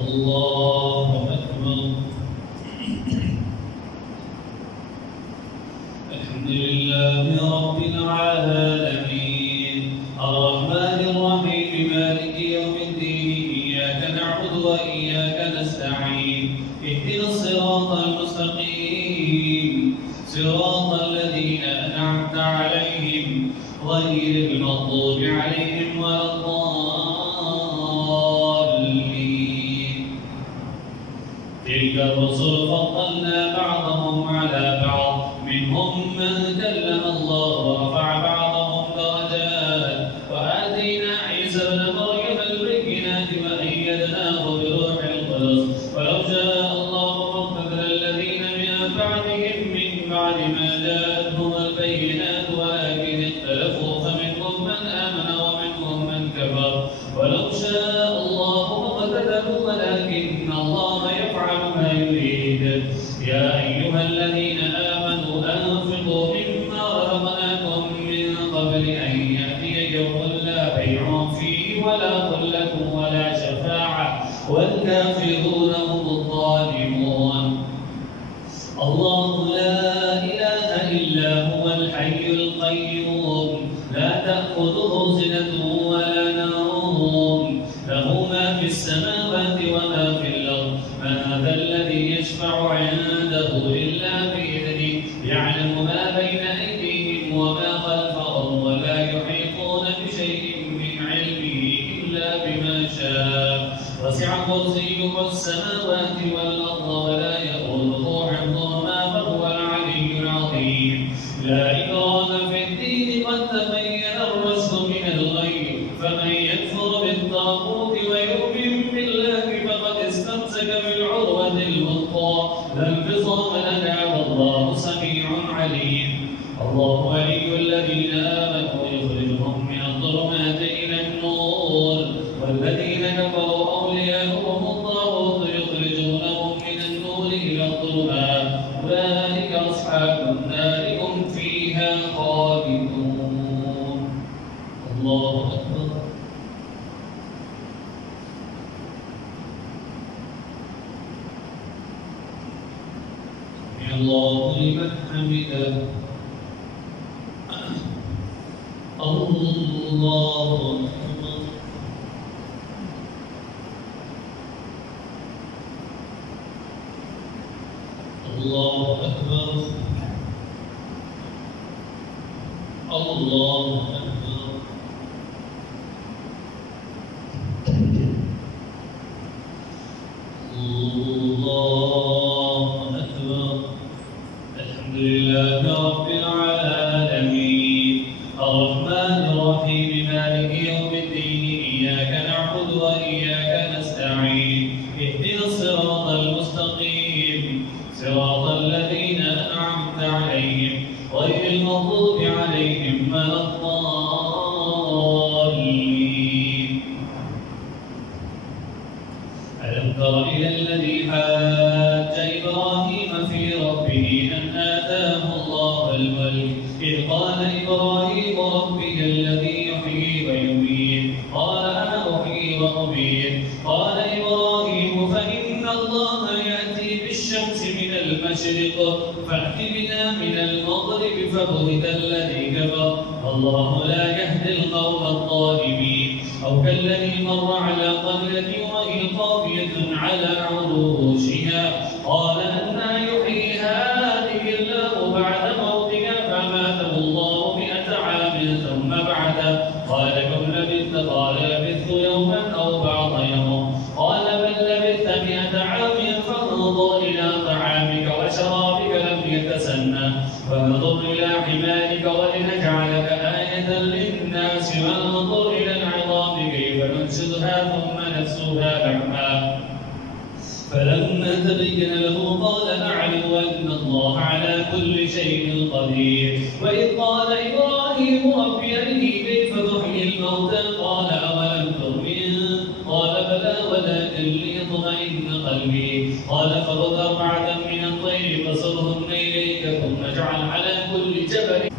الله أكبر. الحمد لله رب العالمين الرحمن الرحيم مالك يوم الدين إياك نعبد وإياك نستعين اهدنا الصراط المستقيم صراط الذين أنعمت عليهم غير المغضوب عليهم ولا الضالين. تلك الرسل فضلنا بعضهم على بعض منهم من كلم الله ورفع بعضهم درجات وآتينا عيسى ابن مريم البينات وأيدناه بروح القدس ولو شاء الله ما اقتتل الذين من بعدهم من بعد ما جاءتهم البينات ولكن اختلفوا فمنهم من آمن ومنهم من كفر ولو شاء الله ما اقتتلوا ولكن الله يفعل ما يريد. يا أيها الذين آمنوا أنفقوا مما رزقناكم من قبل أن يأتي يوم لا بيع فيه ولا خلة ولا شفاعة والكافرون هم الظالمون. الله لا إله إلا هو الحي القيوم لا تأخذه سنة ولا نوم له ما في السماوات وما في الأرض. من ذا الذي يشفع عنده إلا بإذنه يعلم ما بين أيديهم وما خلفهم ولا يحيطون بشيء من علمه إلا بما شاء وسع كرسيه السماوات والأرض ولا يؤوده حفظهما وهو العلي العظيم. لا إكراه في الدين قد تبين الرشد من الغي فمن يكفر بالطاغوت ويؤمن بالله فقد استمسك بالعروة الوثقى لا انفصام لها والله سميع عليم. الله ولي الذين آمنوا يخرجهم من الظلمات إلى النور والذين كفروا أولياؤهم الطاغوت يخرجونهم من النور إلى الظلمات أولئك أصحاب النار هم فيها خالدون. الله أكبر. الله لمن حمده. الله أكبر. الله أكبر. الله أكبر. الله أكبر. الحمد لله رب العالمين الرحمن الرحيم مالك يوم الدين إياك نعبد وإياك نستعين اهدنا الصراط المستقيم صراط الذين أنعمت عليهم غير المغضوب عليهم ولا الضالين. ألم تر إلى الذي حاج إبراهيم في ربه أن آتاه الله الملك إذ قال إبراهيم ربي الذي يحيي ويميت قال أنا أحيي وأميت قال إبراهيم فإن الله يأتي بالشمس من المشرق فأت بنا من المغرب فبهت الذي كفر الله لا يهدي القوم الظالمين. أو كالذي مر على قرية وهي خاوية على عروشها قال أنى يحيي هذه الله بعد موتها فأماته الله 100 عام ثم بعده قال كم لبثت قال لبثت يوما أو بعض يوم قال بل لبثت 100 عام فانظر إلى طعامك وشرابك لم يتسنى وانظر إلى حمارك ولنجعلك آية للناس وانظر إلى العظام كيف ننشدها ثم نكسوها لحما فلما تبين له قال أعلم أن الله على كل شيء قدير. وإذ قال إبراهيم رب أرني كيف تحيي الموتى قال أولم تؤمن قال بلى ولكن ليطمئن قلبي قال فخذ 4 من الطير فصرهن إليك ثم اجعل على كل جبل